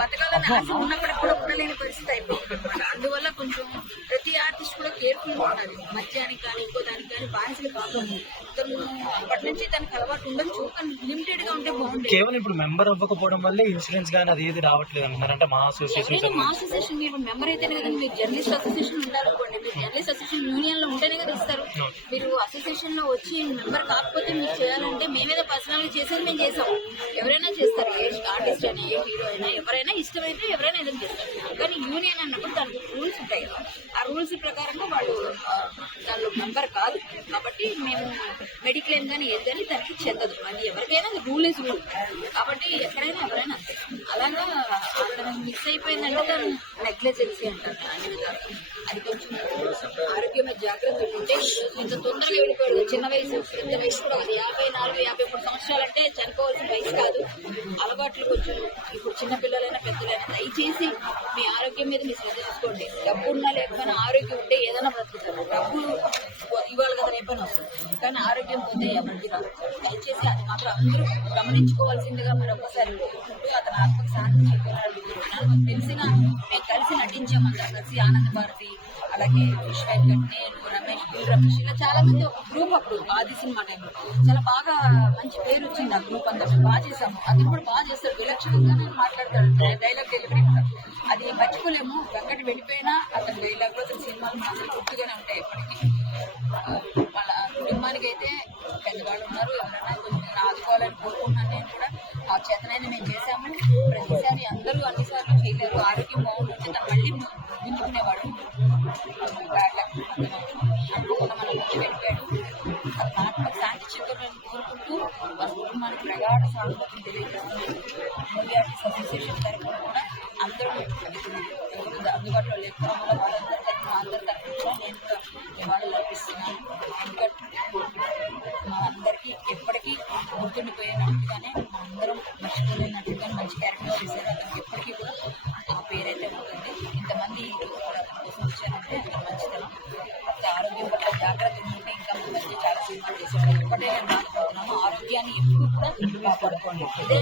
బతకాలని ఆశ ఉన్నప్పటికి కూడా ఉండలేని పరిస్థితి అయిపోయింది అనమాట. అందువల్ల కొంచెం ప్రతి ఆర్టిస్ట్ కూడా కేర్ఫుల్ గా ఉండాలి. మద్యానికి కానీ ఇంకో దానికి కానీ బానిసలు కాకుండా తను అప్పటి నుంచి తనకు అలవాటు ఉండొచ్చు, కానీ లిమిటెడ్ గా ఉంటే బాగుంటుంది. కేవలం ఇప్పుడు మెంబర్ అవ్వకపోవడం వల్లే ఇన్సూరెన్స్ కానీ అది ఏది రావట్లేదు అంటున్నారంటే మా అసోసియేషన్ మీరు మెంబర్ అయితేనే కదా, మీరు జర్నలిస్ట్ అసోసియేషన్ ఉండాలనుకోండి, మీరు జర్నలిస్ట్ అసోసియేషన్ యూనియన్ లో ఉంటేనే కదా ఇస్తారు. మీరు అసోసియేషన్ లో వచ్చి మెంబర్ కాకపోతే మీరు చేయాలంటే మేమేదో పర్సనల్ గా చేసేది మేము చేసాం. ఎవరైనా చేస్తారు, ఏ ఆర్టిస్ట్ అయినా ఏ హీరో అయినా ఎవరైనా ఇష్టమైతే ఎవరైనా ఏదైనా చేస్తారు. కానీ యూనియన్ అన్నప్పుడు దానికి రూల్స్ ఉంటాయి కదా, ఆ రూల్స్ ప్రకారంగా వాళ్ళు దానిలో మెంబర్ కాదు. కాబట్టి మేము మెడిక్లెయిమ్ కానీ ఏదని దానికి చెందదు. అది ఎవరికైనా రూల్ ఇస్ రూల్. కాబట్టి ఎక్కడైనా ఎవరైనా అలాగా అక్కడ మిస్ అయిపోయిందంటే దాన్ని నెగ్లెజెన్సీ అంటారు అన్ని విధాలు. అది కొంచెం ఆరోగ్యమైన జాగ్రత్తలు ఉంటే ఇంత తొందరగా వెళ్ళిపోయాడు. చిన్న వయసు పెద్ద వయసు కూడా 54, 53 సంవత్సరాలు అంటే చనిపోవాల్సిన వయసు కాదు. అలవాట్లు కొంచెం ఇప్పుడు చిన్నపిల్లలైనా పెద్దలైనా దయచేసి మీ ఆరోగ్యం మీద మీరు శ్రద్ధ తీసుకోండి. డబ్బు ఉన్నా లేకపోయినా ఆరోగ్యం ఉంటే ఏదైనా బ్రతుకుతారు. డబ్బు ఇవాళ కదా రేపైనా వస్తుంది, కానీ ఆరోగ్యం పోతే ఎవరికి రాదు. దయచేసి అది మాత్రం అందరూ గమనించుకోవాల్సిందిగా మరొకసారి కోరుకుంటూ అతను ఆత్మకు శాంతి చెప్పారు. తెలిసిన మేము కలిసి నటించామందరం కలిసి ఆనంద భారతి, అలాగే విశ్వ వెంకట్, నేను, రమేష్, రమేష్ ఇలా చాలా మంది ఒక గ్రూప్. అప్పుడు ఆది సినిమా టైంలో చాలా బాగా మంచి పేరు వచ్చింది ఆ గ్రూప్ అంతా. మేము బాగా చేసాము. అతను కూడా బాగా చేస్తాడు, విలక్షణంగా మాట్లాడతాడు, డైలాగ్ డెలివరీ కూడా అది మర్చిపోలేము. వెంకట్ వెళ్ళిపోయినా అతని డైలాగ్ లో సినిమాలు మాత్రం గుర్తుగానే ఉంటాయి ఎప్పటికీ. వాళ్ళ కుటుంబానికి అయితే పెద్దవాళ్ళు ఉన్నారు, ఎవరైనా కొంచెం ఆదుకోవాలని కోరుకుంటున్నాను. నేను కూడా ఆ చేతనైనా మేము చేశాము. ప్రతిసారి అందరూ అన్నిసార్లు చేయలేరు. ఆరోగ్యం బాగుంటుంది, తను మళ్ళీ గుంజుకునేవాడు. అనుకోకుండా మన ముందు వెళ్ళిపోయాడు. అతను ఆత్మకు శాంతి చెందాలని కోరుకుంటూ వాళ్ళ కుటుంబానికి ప్రగాఢ సానుభూతిని తెలియజేస్తున్నాను. మూవీ ఆర్టిస్ట్ అసోసియేషన్ తరఫున కూడా అందరూ ఎవరు అందుబాటులో లేకపోవడం వల్ల వాళ్ళందరి తరఫున అందరి తరఫున కూడా నేను కూడా నివాళులు అర్పిస్తున్నాను. ఎందుకంటే మా అందరికీ ఎప్పటికీ గుర్తుండిపోయినట్టుగానే మా అందరం మర్చిపోలేనట్టుగా మంచి క్యారెక్టర్ చేశారు. అతనికి ఎప్పటికీ కూడా ఆ పేరైతే ఉంటుంది. ఇంతమంది ఈరోజు కూడా అతని కోసం వచ్చారంటే అతను మంచితనం. ప్రతి ఆరోగ్యం పట్ల జాగ్రత్త ఉంటే ఇంకా మంచి చాలా సినిమాలు చేసేవాళ్ళు. ఎప్పటికీ నేను బాధపడుతున్నాను. ఆరోగ్యాన్ని ఎప్పుడు కూడా కాపాడుకోండి. ఇదే